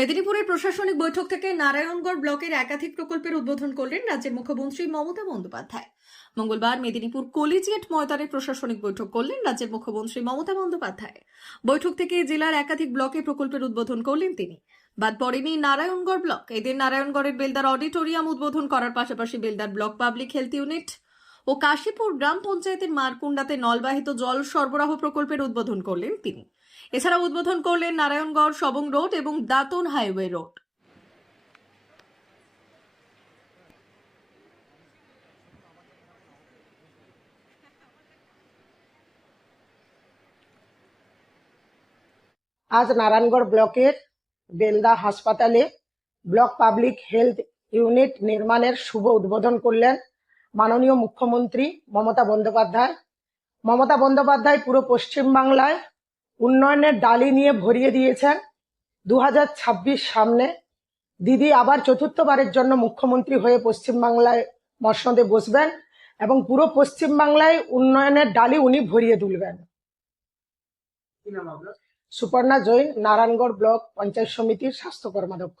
মেদিনীপুরের প্রশাসনিক বৈঠক থেকে নারায়ণগড় ব্লকের একাধিক প্রকল্পের উদ্বোধন করলেন রাজ্যের মুখ্যমন্ত্রী মমতা বন্দ্যোপাধ্যায়। মঙ্গলবার মেদিনীপুর কলেজিয়েট ময়দানে প্রশাসনিক বৈঠক করলেন রাজ্যের মুখ্যমন্ত্রী মমতা বন্দ্যোপাধ্যায়। বৈঠক থেকে জেলার একাধিক ব্লকে প্রকল্পের উদ্বোধন করলেন তিনি। বাদ পড়েনি নারায়ণগড় ব্লক। এদিন নারায়ণগড়ের বেলদার অডিটোরিয়াম উদ্বোধন করার পাশাপাশি বেলদার ব্লক পাবলিক হেলথ ইউনিট ও কাশীপুর গ্রাম পঞ্চায়েতের মারকুন্ডাতে নলবাহিত জল সরবরাহ প্রকল্পের উদ্বোধন করলেন তিনি। এছাড়া উদ্বোধন করলেন নারায়ণগড় সবং রোড এবং দাতন হাইওয়ে রোড। আজ নারায়ণগড় ব্লকের বেলদা হাসপাতালে ব্লক পাবলিক হেলথ ইউনিট নির্মাণের শুভ উদ্বোধন করলেন মাননীয় মুখ্যমন্ত্রী মমতা বন্দ্যোপাধ্যায়। মমতা বন্দ্যোপাধ্যায় পুরো পশ্চিমবাংলায় উন্নয়নের ডালি নিয়ে ভরিয়ে দিয়েছেন। দুহাজার ছাব্বিশ সামনে দিদি আবার চতুর্থবারের জন্য মুখ্যমন্ত্রী হয়ে পশ্চিমবাংলায় মসনদে বসবেন এবং পুরো পশ্চিমবাংলায় উন্নয়নের ডালি উনি ভরিয়ে তুলবেন। সুপর্ণা জৈন নারায়ণগড় ব্লক পঞ্চায়েত সমিতির স্বাস্থ্য কর্মাধ্যক্ষ।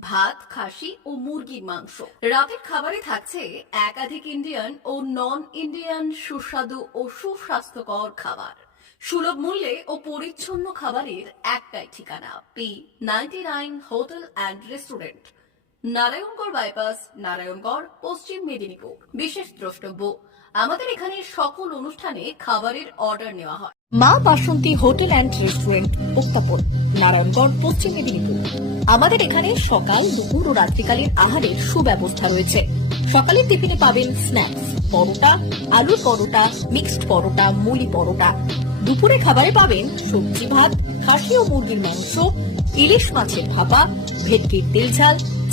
ভাত, খাসি ও মুরগির মাংস। রাতের খাবারে থাকছে একাধিক ইন্ডিয়ান ও নন ইন্ডিয়ান সুস্বাদু ও সুস্বাস্থ্যকর খাবার। সুলভ মূল্যে ও পরিচ্ছন্ন খাবারের একটাই ঠিকানা P ninety nine hotel and restaurant Narayangarh bypass Narayangarh, Paschim Medinipur. বিশেষ দ্রষ্টব্য, আমাদের এখানে সকল অনুষ্ঠানে খাবারের অর্ডার নেওয়া হয়। Maa Basanti hotel and restaurant উত্তাপন Narayangarh, Paschim Medinipur. আমাদের এখানে সকাল, দুপুর ও রাত্রিকালীন আহারের সুব্যবস্থা রয়েছে। সকালের টিফিনে পাবেন স্ন্যাক্স পরোটা, আলুর পরোটা মিক্সড পরোটা, মুলি পরোটা। দুপুরে খাবারে পাবেন সবজি ভাত, খাসি ও মুরগির মাংস, ইলিশ মাছের ভাপা, ভেটকির তেল ঝাল